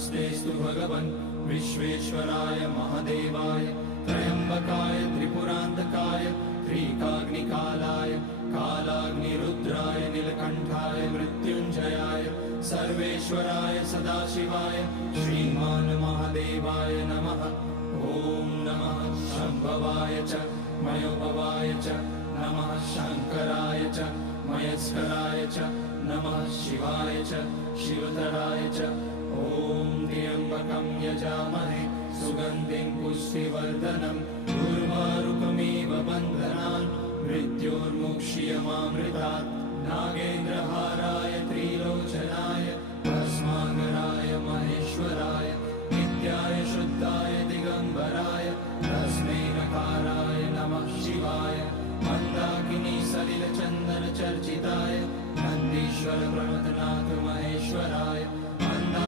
नमस्तेस्तु भगवन् विश्वेश्वराय महादेवाय त्र्यम्बकाय त्रिपुरान्तकाय त्रिकाग्निकालाय कालाग्निरुद्राय नीलकण्ठाय मृत्युञ्जयाय सर्वेश्वराय सदाशिवाय श्रीमान् महादेवाय नमः। ॐ नमः शम्भवाय च मयोभवाय च नमः शङ्कराय च मयस्कराय च नमः शिवाय च शिवतराय च। ॐ त्र्यम्बकं यजामहे सुगन्धिं पुष्टिवर्धनम् उर्वारुकमिव बन्धनान् मृत्योर्मुक्ष्यमामृतात्। नागेन्द्रहाराय त्रिलोचनाय भस्माङ्गराय